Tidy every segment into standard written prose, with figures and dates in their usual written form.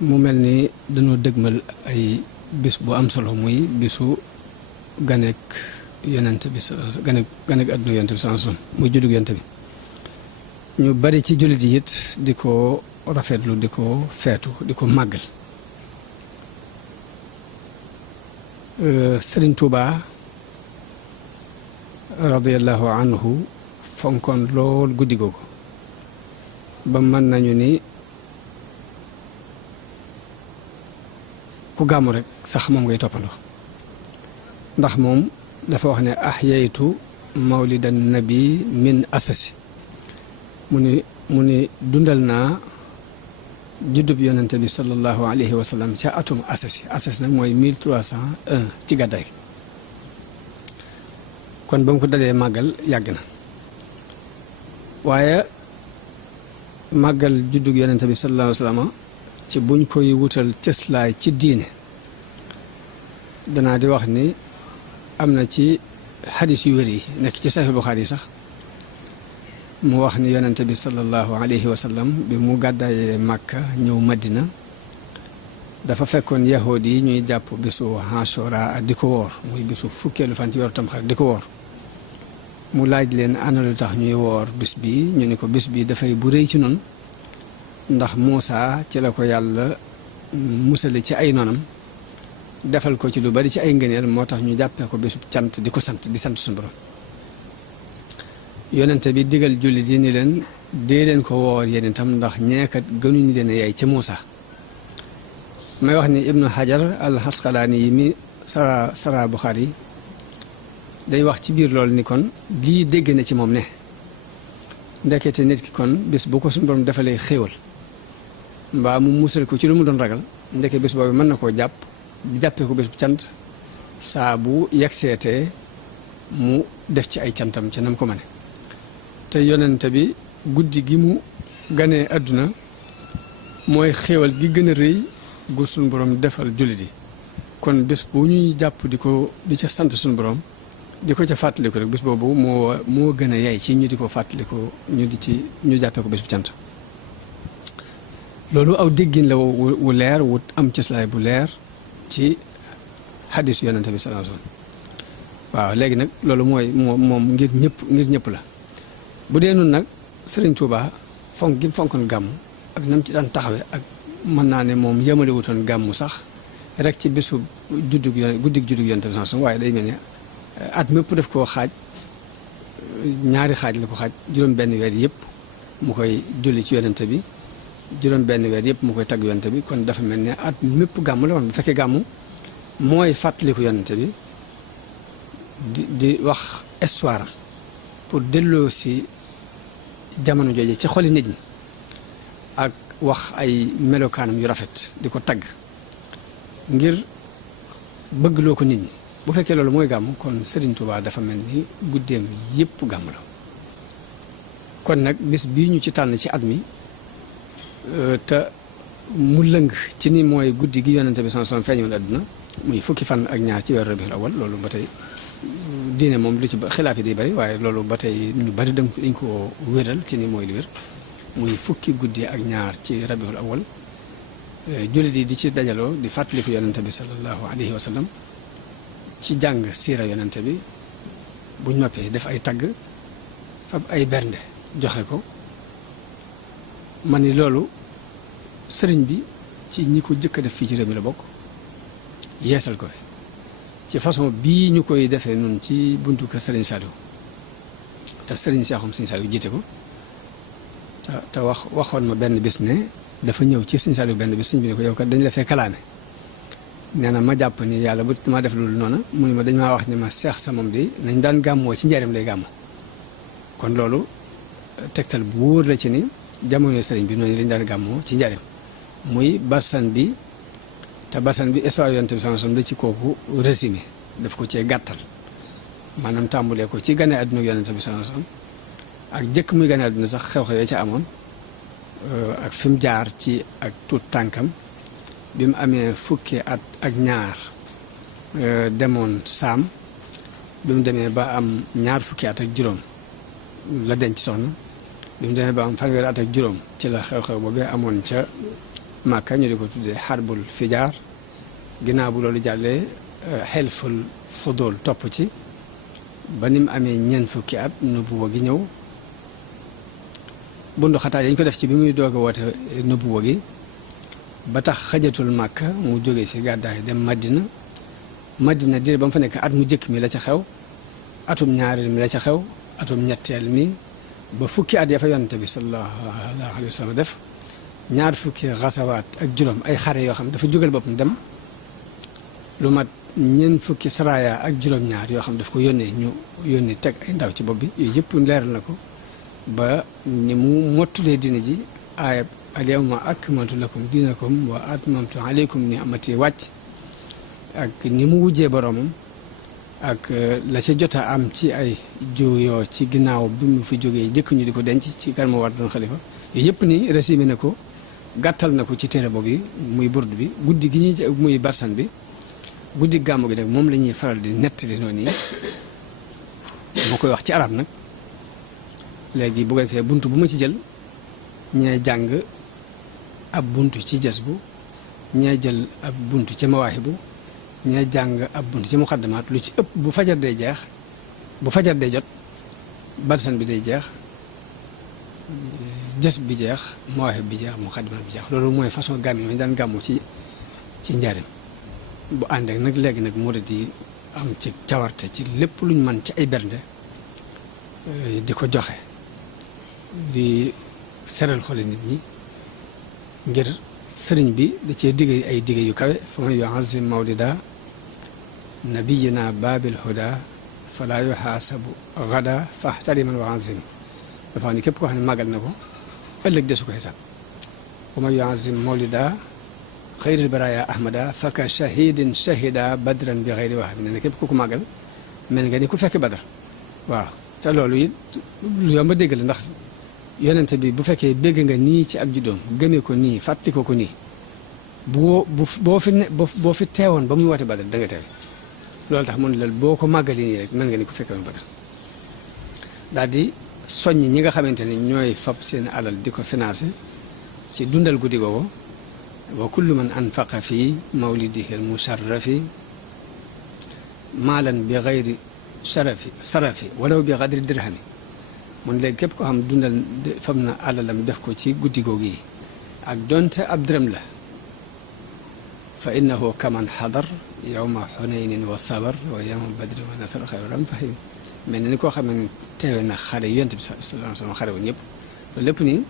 mu mel ni dañoo dëgmal ay bis bu am solo muy bisu ganek yonent bi ganek àdduna yonent bi sallallahu alayhi wasallam muy juddug yonent bi ñu bari ci jullit yi it di ko rafetlu di ko feetu di ko màggal Sëriñ Tuubaa radiyallahu anhu fonkoon lool guddi googu ba mën nañu ni ku gàmmu rek sax moom ngay toppandoo ndax moom dafa wax ne ahyaytu mawlidan nabi min asasi mu ni dundal naa juddub yonente bi sallallahu alayhi wa sallam ca atum asasi nag mooy 1301 ci gàddaay gi kon ba mu ko dalee màggal yàgg na waaye màggal juddug yonente bi sallallahu alayhi wa sallam ci buñ koy wutal cëslaay ci diine danaa di wax ni am na ci xadis yu wér yi nekk ci Sahih Bukhari yi sax mu wax ni yonente bi sallallahu alayhi wa sallam bi mu gàddaayee Màkka ñëw Madina dafa fekkoon yahood yi ñuy jàpp bisu Ashura di ko woor muy bisu fukkeelu fan ci weeru Tamxarit di ko woor mu laaj leen ana lu tax ñuy woor bis bi ñu ni ko bis bi dafay bu rëy ci noonu ndax Muusa ci la ko yàlla musale ci ay noonam defal ko ci lu bari ci ay ngëneel moo tax ñu jàppee ko bésub cant di ko sant di sant suñu borom yonente bi digal jullit yi ni leen dee leen ko woor yéen itam ndax ñeekat gënuñu leen yaay ci Muusa may wax ni Ibnu Hajar al Asqalaani yi mi sara Buxaari yi day wax ci biir loolu ni kon lii dégg na ci moom ne ndekete nit ki kon bés bu ko suñu borom defalee xéewal mbaa mu musal ko ci lu mu doon ragal ndeke bés boobu mën na koo jàppee ko bés bu cant saa bu yegseetee mu def ci ay cantam ci nam ko mane te yonente bi guddi gi mu ganee àdduna mooy xéewal gi gën a rëy gu suñu borom defal jullit yi kon bés bu ñuy jàpp di ca sant suñu borom di ko ca fàttaliku rek bés boobu moo gën a yay ci ñu di ko fàttaliku ñu jàppee ko bés bu cant loolu aw déggin la wu leer wu am cëslaay bu leer ci xadis yonente bi sallallahu alayhi wasallam waaw léegi nag loolu mooy moom ngir ñëpp la bu dee nun nag Sëriñ Tuubaa fonk gi fonkoon gàmmu ak nam ci daan taxawe ak mën naa ne moom yemale wutoon gàmmu sax rek ci bésu guddig juddug yonente bi sallallahu alayhi wasallam waaye day mel ni at mépp def koo xaaj ñaari xaaj la ko xaaj juróom benn weer yëpp mu koy julli ci yonente bi juróom benn weer yëpp mu koy tagg yonente bi kon dafa mel ne at mépp gàmmu la woon bu fekkee gàmmu mooy fàttaliku yonente bi di wax histoire pour delloo si jamono jooje ci xoli nit ñi ak wax ay melokaanam yu rafet di ko tagg ngir bëggloo ko nit ñi bu fekkee loolu mooy gàmm kon Serigne Touba dafa mel ni guddeem yëpp gàmm la kon nag bis bii ñu ci tànn ci at mi te mu lëng ci ni mooy guddi gi yonente bi sallallahu alayhi wasallam feeñoon àdduna muy fukki fan ak ñaar ci weeru rabiul awal loolu ba tey diine moom lu ci xilaaf yi di bari waaye loolu ba tey ñu bari dañ ko wéral ci ni mooy lu wér muy fukki guddi ak ñaar ci rabiul awal jullit yi di ci dajaloo di fàttaliku yonente bi sallallahu alayhi wasallam ci jàng siira yonente bi buñ noppee def ay tagg fab ay bernde joxe ko man ni loolu sëriñ bi ci ñi ko jëkk a def fii ci réew mi la bokk yeesal ko fi ci façon bii ñu koy defee nun ci buntu kër sëriñ Saliou te sëriñ Seexum sëriñ Saliou jiite ko te waxoon ma benn bis ne dafa ñëw ci sëriñ Saliou benn bis sëriñ bi ne ko yow kat dañ la fee kalaame nee na ma jàpp ni yàlla bu ma def loolu noonu mu ne ma dañ maa wax ni ma seex sa moom di nañ daan gàmmoo ci njaareem lay gàmmoo kon loolu tegtal bu wóor la ci ni jamono sëriñ bi noonu lañ daan gàmmoo ci njaareem muy barsan bi te barsan bi histoire yonent bi sallallahu alayhi wasallam da ci kooku résumé daf ko cee gàttal maanaam tàmbulee ko ci gane àdduna yonent bi sallallahu alayhi wasallam ak jëkk muy gane àdduna sax xew-xew yoo ca amoon ak fi mu jaar ci ak tuut tànkam bi mu amee fukki at ak ñaar demoon saam bi mu demee ba am ñaar fukki at ak juróom la denc soxna bi mu demee ba am fanweeri at ak juróom ci la xew-xew boobee amoon ca Màkka ñu di ko tuddee xarbul fijaar. Ginnaaw bu loolu jàllee xelful fudul topp ci ba ni mu amee ñeent fukki at nubuwa gi ñëw bundu xataal yañ ko def ci bi muy doog a woote nubuwa gi ba tax xajatul Màkka mu jógee fi gàddaay dem Madina diir ba mu fa nekk at mu jëkk mi la ca xew atum ñaareel mi la ca xew atum ñetteel mi ba fukki at ya fa yonante bi sallallahu alayhi wa sallam def ñaar fukki xasawaat ak juróom ay xare yoo xam dafa jógal boppam dem lu mat ñeent fukki saraya ak juróom-ñaar yoo xam daf ko yónnee ñu yónni teg ay ndaw ci bopp bi yooyu yëpp leeral na ko ba ni mu mottulee diine ji aayab al yawma akmaltu lakum diinakum wa atmamtu alaykum ni'mati wàcc ak ni mu wujjee boroomam ak la ca jot a am ci ay juyoo ci ginnaaw bi mu fi jógee jëkk ñu di ko denc ci kan moo war doon xalifa yooyu yëpp ni résumé na ko gàttal na ko ci téere boobu yi muy burd bi guddi gi ñuy muy barsan bi guddi gàmmu gi nag moom la ñuy faral di nettali noonu yi moo koy wax ci arab nag léegi bu ko defee bunt bu ma ci jël ñee jàng ab bunt ci jas bu ñee jël ab bunt ci mawaahibu ñee jàng ab bunt ci muqaddamaat lu ci ëpp bu fajar day jeex bu fajar day jot barsan bi day jeex jas bi jeex mawaahib bi jeex muqaddamaat bi jeex loolu mooy façon gàmmi ñu daan gàmmu ci njaarim bu ànd ak nag léegi nag murid yi am ci cawarte ci lépp luñ mën ci ay bernde di ko joxe di seral xoli nit ñi ngir sëriñ bi da cee digge ay digge yu kawe fa man yuazim mawlida nabiyina babil huda fala yuhaasabu gada fahtariman wa azim dafa xam ne képp koo xam ne màggal na ko ëllëg desu ko xisaab wa man yuazim mawlida xayril baraya ahmada faka shahidin shahida badran bi xayri wax bi ne ne képp ku ko màggal mel nga ni ku fekk badar waaw te loolu it lu yomb a dégg la ndax yonente bi bu fekkee bégg nga nii ci ak juddoom gëmee ko nii fàttali ko nii boo fi teewoon ba muy woote badar da nga teew loolu tax mun la boo ko màggali nii rek mel nga ni ku fekkee woon badar daal di soññ ñi nga xamante ne ñooy fab seen alal di ko financé ci dundal guddi googu wa kullu man anfaqa fi mawlidihi al musharrafi maalan bi gayri sarafi walaw bi qadri dirhami mun léegi képp ko xam dundal fam na alalam def ko ci guddi googu yi ak donte ab dërëm la fa innahu kaman xadar yawma xunaynin wa sabar wa yawma badrin wa nasar xayran fahim mel na ni koo xam ne teewe na xare yonent bi sallallahu alayhi wa sallam xare woon ñëpp loolu lépp nii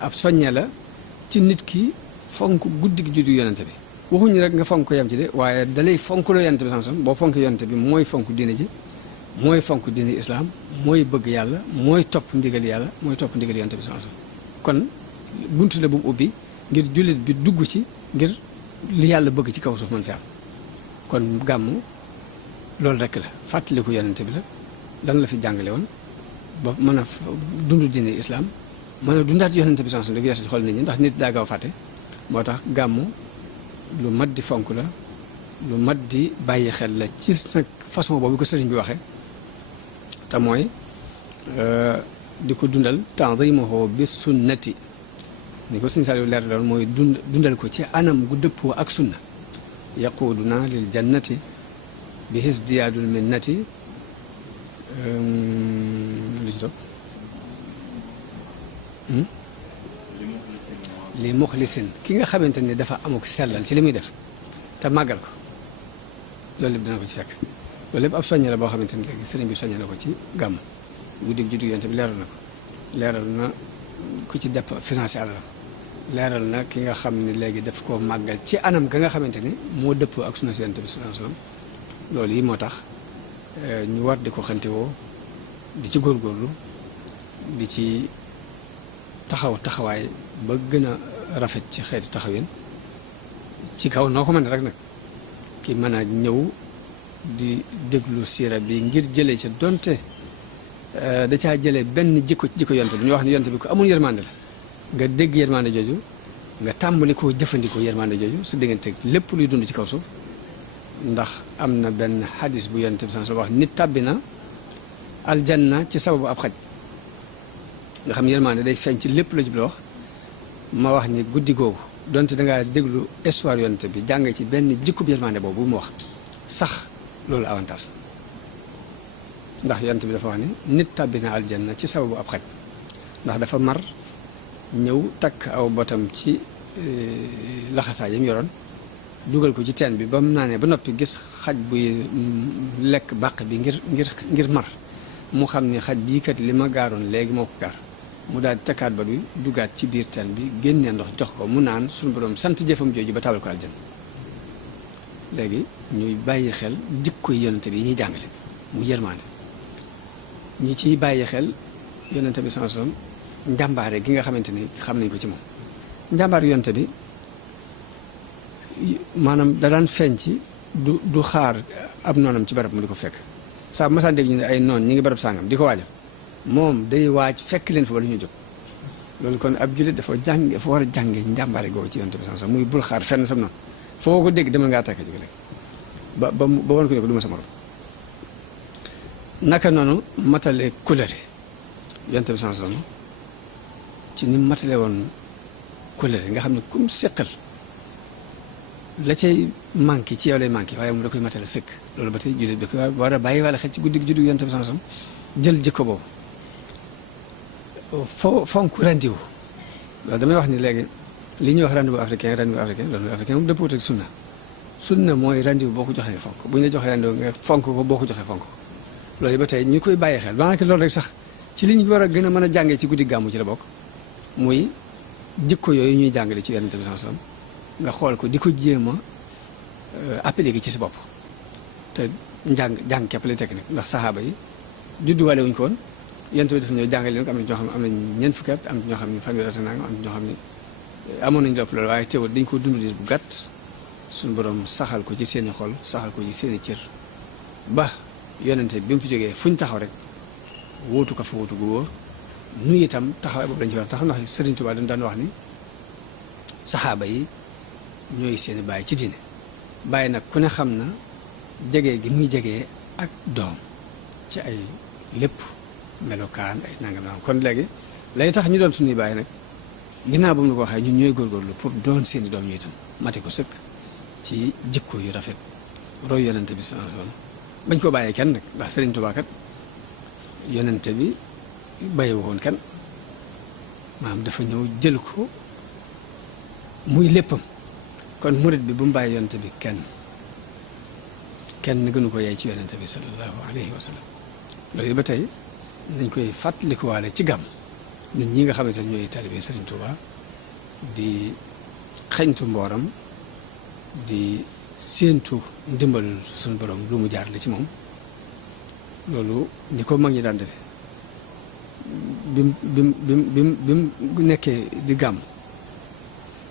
ab soññe la ci nit ki fonk guddi gi juddu yonent bi waxuñu rek nga fonk ko yam ci de waaye dalay fonk loo yonent bi sallallahu alayhi wa sallam boo fonk yonent bi mooy fonk diine ji mooy fonk diine islaam mooy bëgg yàlla mooy topp ndigal yàlla mooy topp ndigal yonent bi sallallahu alayhi wa sallam kon buntu la bu mu ubbi ngir jullit bi dugg ci ngir li yàlla bëgg ci kaw suuf mën fi am kon gàmmu loolu rek la fàttaliku yonent bi la lan la fi jàngale woon ba mën a dund diine islaam mën a dundaat yonent bi sallallahu alayhi wa sallam di ko ci xol nit ñi ndax nit daa gaaw fàtte moo tax gàmmu lu mat di fonk la lu mat di bàyyi xel la ci nag façon boobu ko sëriñ bi waxee te mooy di ko dundal tanzimuhu bi sunnati ni ko sëriñ Saliou leer loon mooy dundal ko ci anam gu dëppoo ak sunna yaquduna lil jannati bi hisdiyaadul minnati lu ci topp li muxlisin ki nga xamante ni dafa amuk sellal ci li muy def te màggal ko loolu lépp dina ko ci fekk loolu lépp ab soññe la boo xamante ni léegi sëriñ bi soññe na ko ci gàmm guddi juddu yonent bi leeral na ko leeral na ku ci depp financé alalam leeral na ki nga xam ne léegi daf koo màggal ci anam ga nga xamante ni moo dëppoo ak sunna si yonent bi sallallahu alayhi wasallam loolu yi moo tax ñu war di ko xantewoo di ci góorgóorlu di ci taxawaay ba gën a rafet ci xeeti taxawin ci kaw noo ko mën rek nag ki mën a ñëw di déglu siira bi ngir jëlee ca donte da caa jëlee benn jikko yonte bi ñu wax ne yonte bi ko amul yërmande la nga dégg yërmande jooju nga tàmbali koo jëfandikoo yërmande jooju su diggante lépp luy dund ci kaw suuf ndax am na benn xadis bu yonte bi sans wax nit tàbbi na aljanna ci sababu ab xaj nga xam yërmande day feeñ ci lépp la jublu wax ma wax ni guddi googu donte dangaa déglu histoire yonent bi jàng ci benn jikkub yërmande boobu mu wax sax loolu avantage ndax yonent bi dafa wax ni nit tàbbi na aljanna ci sababu ab xaj ndax dafa mar ñëw takk aw botam ci laxasaay yam yoroon dugal ko ci teen bi ba mu naanee ba noppi gis xaj buy lekk bàq bi ngir mar mu xam ni xaj bii kat li ma gaaroon léegi moo ko gaar mu daal di takkaat ba bi dugaat ci biir teen bi génnee ndox jox ko mu naan suñu borom sant jëfam jooju ba tabal ko aljan léegi ñuy bàyyi xel jikkoy yonente bi yi ñuy jàngale mu yërmande ñi ciy bàyyi xel yonente bi sallallahu alayhi wasallam njàmbaare gi nga xamante ni xam nañ ko ci moom njàmbaar yonente bi maanaam da daan feeñ ci du xaar ab noonam ci barab mu di ko fekk saa masaan dégg ñu ne ay noon ñi ngi barab sàngam di ko waajal moom day waaj fekk leen fa ba lu ñu jóg loolu kon ab jullit dafa war a jànge njàmbaare googu ci yonente bi sallallahu alayhi wasallam muy bul xaar fenn sam noonu foo ko dégg demal ngaa takk jóge léegi ba woon ko ne ko du ma sa morom naka noonu matale kóllëre yonente bi sallallahu alayhi wasallam ci ni matale woon kóllëre nga xam ne kum seqal la cay manqué ci yow lay manqué waaye mu da koy matale sëkk loolu ba tey jullit bi ko war a bàyyi wala xel ci guddi juddu yonente bi sallallahu alayhi wasallam jël jikko boobu fonk rendiwu loolu damay wax ni léegi li ñuy wax rendez-vous africain moom dëppoo ak sunna mooy rendez-vous boo ko joxee fonk bu ñu la joxee rendez-vous nga fonk ko boo ko joxee fonk ko loolu ba tey ñu koy bàyyi xel daanaka loolu rek sax ci li ñu war a gën a mën a jàngee ci guddi gàmmu ci la bokk muy jikko yooyu ñuy jàngale ci yonente bi sallallahu alayhi wasallam nga xool ko di ko jéem a appliquer ci sa bopp te jàng képp lay tekk nag ndax saxaaba yi judduwaale wuñ ko woon yonent bi dafa ñëw jàngale leen ko am na ñoo xam ne am nañ ñeent fukki at am ñoo xam ne fanweeri at nangam am ñoo xam ne amoon nañu lépp loolu waaye teewul dañ ko dund di bu gàtt suñu borom saxal ko ci seeni xol saxal ko ci seeni cër ba yonente bi mu fi jógee fu ñu taxaw rek wóotu ko fa wóotu gu wóor nu itam taxawaay boobu dañ ci war a taxaw ndax Sëriñ Tuubaa dañ daan wax ni saxaaba yi ñooy seeni bàyyi ci diine bàyyi nag ku ne xam na jege gi muy jegee ak doom ci ay lépp melokaan ay nangam kon léegi lay tax ñu doon suñuy bàyyi nag ginnaaw ba mu la ko waxee ñun ñooy góorgóorlu pour doon seeni doom ñu itam mate ko sëkk ci jikko yu rafet roy yonente bi sallallahu alayhi wasallam bañ ko bàyyee kenn nag ndax Sëriñ Tuubaa kat yonente bi bàyyiwu woon kenn maanaam dafa ñëw jël ko muy léppam kon murit bi bu mu bàyyi yonente bi kenn gënu ko yaay ci yonente bi sallallahu alayhi wa sallam loolu ba tey nañ koy fàttalikuwaale ci gàmm ñun ñi nga xamante ne ñooy talibé Sëriñ Tuubaa di xeñtu mbooram di séentu ndimbal suñu borom lu mu jaar la ci moom loolu ni ko mag ñi daan defe bi mu nekkee di gàmm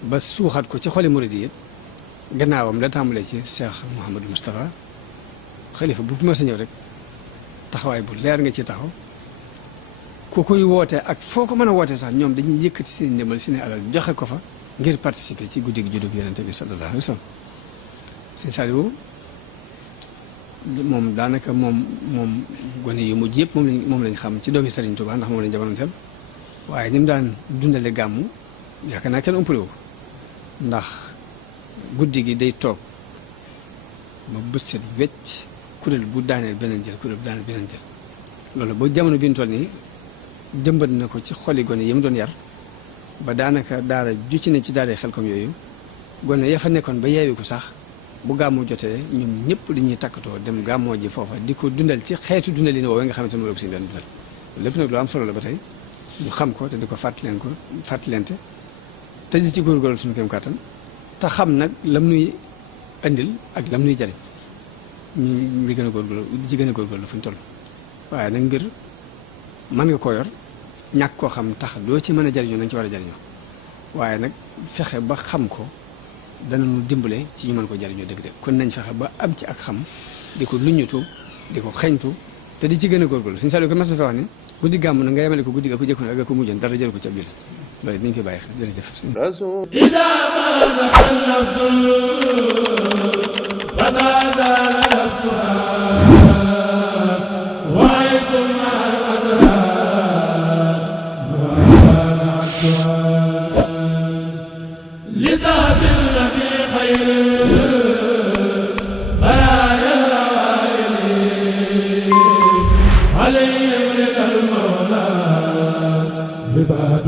ba suuxat ko ci xoli murid yi gannaawam la tàmbalee ci Cheikh Mouhamadou Moustapha xalifa bu fi ma sa ñëw rek taxawaay bu leer nga ci taxaw ku koy woote ak foo ko mën a woote sax ñoom dañuy yëkkati seen ndimbal seen alal joxe ko fa ngir participer ci guddi gi juddug yonente bi sallallahu alayhi wa sallam sëñ Saliou moom daanaka moom gone yu mujj yëpp moom lañ xam ci doomi Serigne Touba ndax moom lañ jamonoonteel waaye ni mu daan dundale gàmmu yaakaar naa kenn umpale wu ko ndax guddi gi day toog ba bët set wecc kuréel bu daaneel beneen jël loolu ba jamono bi ñu toll nii jëmbat na ko ci xoli gone yi mu doon yar ba daanaka daara ju ci ne ci daara Xelkom yooyu gone ya fa nekkoon ba yeewi ko sax bu gàmmu jotee ñoom ñëpp dañuy takkatoo dem gàmmoo ji foofa di ko dundal ci xeetu dundalin woowee nga xamante ne moom la ko si doon dundal lépp nag lu am solo la ba tey ñu xam ko te di ko fàttalente te di ci góorgóorlu suñu kéem kàttan te xam nag lam nuy andil ak lam nuy jariñ ñu di gën a góorgóorlu di ci gën a góorgóorlu fu ñu toll waaye nag mbir mën nga koo yor ñàkk koo xam tax doo ci mën a jariñoo nañ ci war a jariñoo waaye nag fexe ba xam ko danañu dimbale ci ñu mën ko jariñoo dëgg-dëgg kon nañ fexe ba am ci ak xam di ko luññutu di ko xeñtu te di ci gën a góorgóorlu suñu Saliou ko mas na fa wax ni guddi gàmm na nga yemale ko guddi ga ko jëkkoon ak ko mujjoon dara jël ko ci ab jullit loolu dañ koy bàyyi xel jërëjëf لذات النبي خير برايا الأوائل عليهم رضا المولى عباد